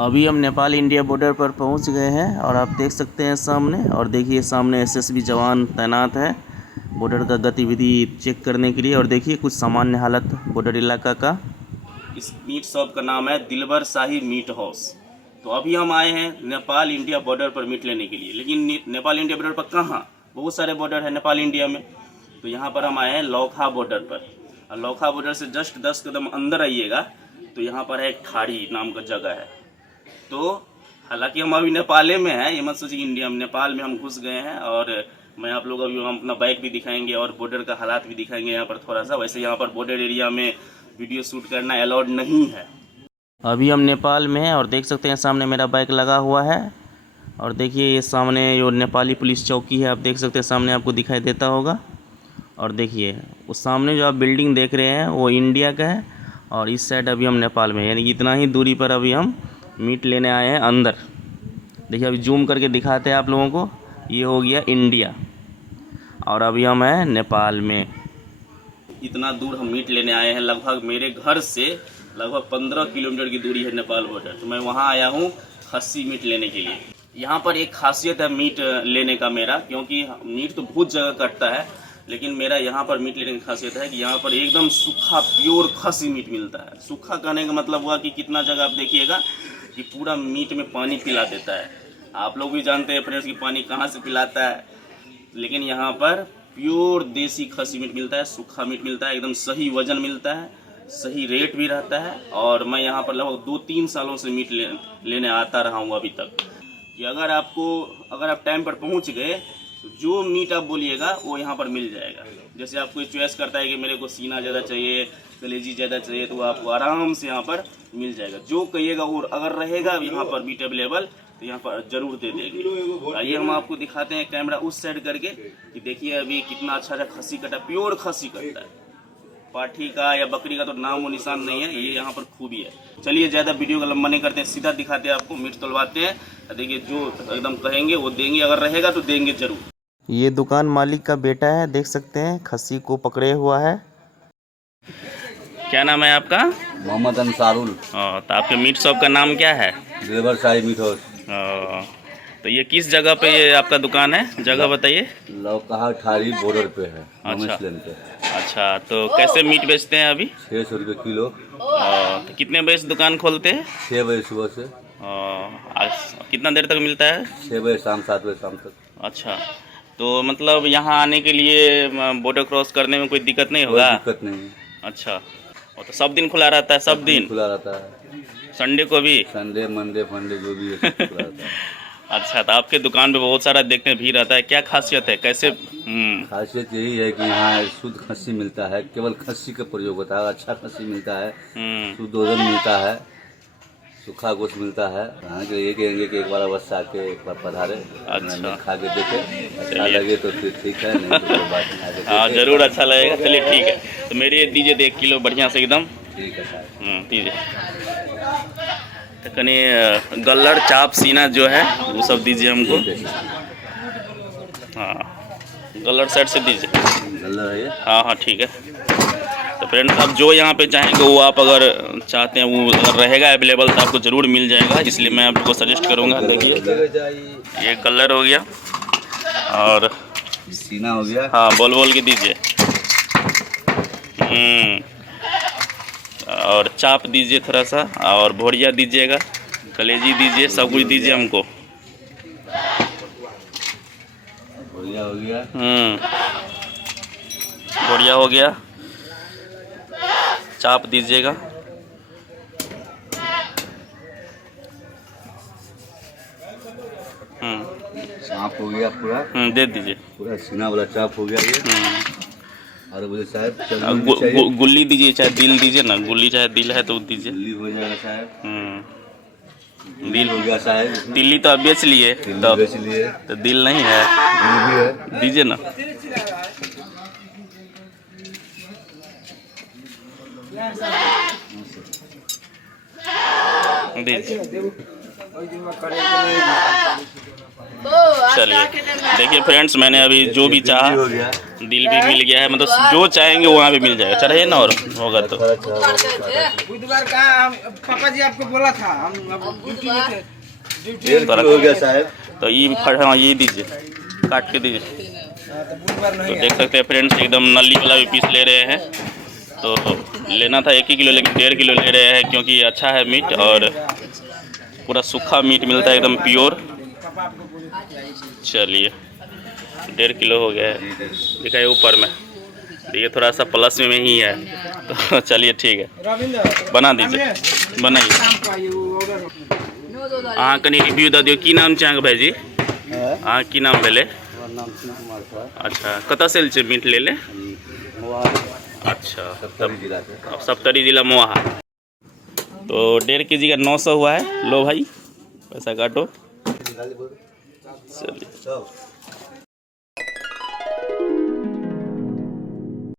अभी हम Nepal India border पर पहुंच गए हैं और आप देख सकते हैं सामने। और देखिए सामने एसएसबी जवान तैनात है बॉर्डर का गतिविधि चेक करने के लिए। और देखिए कुछ सामान्य हालत बॉर्डर इलाका का। इस मीट शॉप का नाम है दिलबर शाही मीट हाउस। तो अभी हम आए हैं नेपाल इंडिया बॉर्डर पर मीट लेने के लिए। लेकिन नेपाल इंडिया बॉर्डर पर कहाँ, बहुत सारे बॉर्डर है नेपाल इंडिया में। तो यहाँ पर हम आए हैं लौखा बॉर्डर पर। और लौखा बॉर्डर से जस्ट 10 कदम अंदर आइएगा तो यहाँ पर है एक ठाड़ी नाम का जगह है। तो हालांकि हम अभी नेपाल में हैं, ये मत सोचिए इंडिया में, नेपाल में हम घुस गए हैं। और मैं आप लोग अभी हम अपना बाइक भी दिखाएंगे और बॉर्डर का हालात भी दिखाएंगे यहाँ पर थोड़ा सा। वैसे यहाँ पर बॉर्डर एरिया में वीडियो शूट करना अलाउड नहीं है। अभी हम नेपाल में हैं और देख सकते हैं सामने मेरा बाइक लगा हुआ है। और देखिए ये सामने जो नेपाली पुलिस चौकी है, आप देख सकते हैं सामने, आपको दिखाई देता होगा। और देखिए उस सामने जो आप बिल्डिंग देख रहे हैं वो इंडिया का है और इस साइड अभी हम नेपाल में, यानी इतना ही दूरी पर अभी हम मीट लेने आए हैं अंदर। देखिए अभी जूम करके दिखाते हैं आप लोगों को। ये हो गया इंडिया और अभी हम हैं नेपाल में। इतना दूर हम मीट लेने आए हैं, लगभग मेरे घर से लगभग 15 किलोमीटर की दूरी है नेपाल बॉर्डर। तो मैं वहाँ आया हूँ खस्सी मीट लेने के लिए। यहाँ पर एक खासियत है मीट लेने का मेरा, क्योंकि मीट तो बहुत जगह कटता है लेकिन मेरा यहाँ पर मीट लेने की खासियत है कि यहाँ पर एकदम सूखा प्योर खस्सी मीट मिलता है। सूखा कहने का मतलब हुआ कि कितना जगह आप देखिएगा कि पूरा मीट में पानी पिला देता है। आप लोग भी जानते हैं फ्रेंड्स कि पानी कहाँ से पिलाता है, लेकिन यहाँ पर प्योर देसी खस्सी मीट मिलता है, सूखा मीट मिलता है, एकदम सही वजन मिलता है, सही रेट भी रहता है। और मैं यहाँ पर लगभग 2-3 सालों से मीट लेने आता रहा हूँ अभी तक। कि अगर आप टाइम पर पहुँच गए तो जो मीट आप बोलिएगा वो यहाँ पर मिल जाएगा। जैसे आप कोई चॉइस करता है कि मेरे को सीना ज़्यादा चाहिए, कलेजी ज़्यादा चाहिए, तो आपको आराम से यहाँ पर मिल जाएगा। जो कहिएगा और अगर रहेगा यहाँ पर मीट अवेलेबल तो यहाँ पर जरूर दे देंगे। आइए हम आपको दिखाते हैं कैमरा उस साइड करके कि देखिए अभी कितना अच्छा खस्सी कटा, प्योर खस्सी कटता है। पाठी का या बकरी का तो नाम और निशान नहीं है, ये यहाँ पर खूबी है। चलिए ज़्यादा वीडियो का लंबा नहीं करते हैं, सीधा दिखाते हैं आपको, मीट तोलवाते हैं। देखिए जो एकदम कहेंगे वो देंगे, अगर रहेगा तो देंगे जरूर। ये दुकान मालिक का बेटा है, देख सकते हैं खस्सी को पकड़े हुआ है। क्या नाम है आपका? मोहम्मद अंसारुल। तो आपके मीट शॉप का नाम क्या है? दिलबर शाही मीट हाउस। तो ये किस जगह पे ये आपका दुकान है, जगह बताइए। लौकहा ठारी बॉर्डर पे है। अच्छा पे। अच्छा, तो कैसे मीट बेचते हैं अभी? 600 रुपये किलो। तो कितने बजे से दुकान खोलते हैं? 6 बजे सुबह से। कितना देर तक मिलता है? 6 बजे शाम, 7 बजे शाम तक। अच्छा, तो मतलब यहाँ आने के लिए बॉर्डर क्रॉस करने में कोई दिक्कत नहीं होगा? कोई दिक्कत नहीं। अच्छा, और तो सब दिन खुला रहता है? सब दिन खुला रहता है, संडे को भी? संडे मंडे फंडे जो भी है सब खुला रहता है। अच्छा, तो आपके दुकान पे बहुत सारा देखने भीड़ आता है, क्या खासियत है, कैसे? खासियत यही है कि यहाँ शुद्ध खस्सी मिलता है, केवल खस्सी का प्रयोग होता है, अच्छा खस्सी मिलता है, शुद्ध भोजन मिलता है, सूखा गोश्त मिलता है। यहाँ के ये कहेंगे कि एक बार अवश्य आके एक बार पधारे, अच्छा, खा के देखे, अच्छा लगे तो फिर ठीक है, नहीं तो कोई बात नहीं। हाँ जरूर अच्छा लगेगा। चलिए ठीक है, तो मेरे दीजिए 1 किलो बढ़िया से एकदम। ठीक है सर, दीजिए। तो कनी गल्लर चाप सीना जो है वो सब दीजिए हमको। हाँ गल्लर साइड से दीजिए। गल्लर है ये? हाँ हाँ ठीक है। तो फ्रेंड्स आप जो यहाँ पे चाहेंगे वो आप अगर चाहते हैं वो अगर रहेगा अवेलेबल तो आपको ज़रूर मिल जाएगा, इसलिए मैं आपको सजेस्ट करूँगा। देखिए ये कलर हो गया और सीना हो गया। हाँ बोल के दीजिए। और चाप दीजिए थोड़ा सा, और भोरिया दीजिएगा, कलेजी दीजिए, सब कुछ दीजिए हमको। भोरिया हो गया। भोरिया हो गया, चाप दीजिएगा। चाप हो गया पूरा। दे दीजिए। पूरा सीना वाला चाप हो गया ये। और बोले साहब गुल्ली दीजिए, चाहे दिल दीजिए ना, गुल्ली चाहे दिल है तो दीजिए। दिल्ली हो जाएगा साहब। दिल हो गया साहब। दिल्ली तो आप बेच लिए, तो बेच लिए, तो दिल नहीं है, दिल भी है, दीजिए ना। दीजिए। चलिए देखिए फ्रेंड्स, मैंने अभी जो भी चाहा हो गया। दिल भी मिल गया है, मतलब जो चाहेंगे वहाँ पे मिल जाएगा। चढ़िए ना, और होगा तो बुधवार का पापा जी आपको बोला था, हम डेढ़ किलो हो गया साहब। तो ये हाँ ये दीजिए, काट के दीजिए। बुधवार तो नहीं देख सकते हैं फ्रेंड्स, एकदम नली वाला भी पीस ले रहे हैं। तो लेना था 1 ही किलो, लेकिन 1.5 किलो ले रहे हैं, क्योंकि अच्छा है मीट और पूरा सूखा मीट मिलता है, एकदम प्योर। चलिए 1.5 किलो हो गया है, दिखाइए ऊपर में, देखिए थोड़ा सा प्लस में ही है। तो चलिए ठीक है, बना दीजिए, बनाइए। अहाँ कनी रिव्यू दऽ दियौ, की नाम छै अहाँके भाईजी? अहाँ की नाम भेलै? अच्छा, कतऽ से छै मीट ले ले? अच्छा, सप्तरी जिला मोहा। तो 1.5 kg का 900 हुआ है। लो भाई, पैसा काटो। चलिए।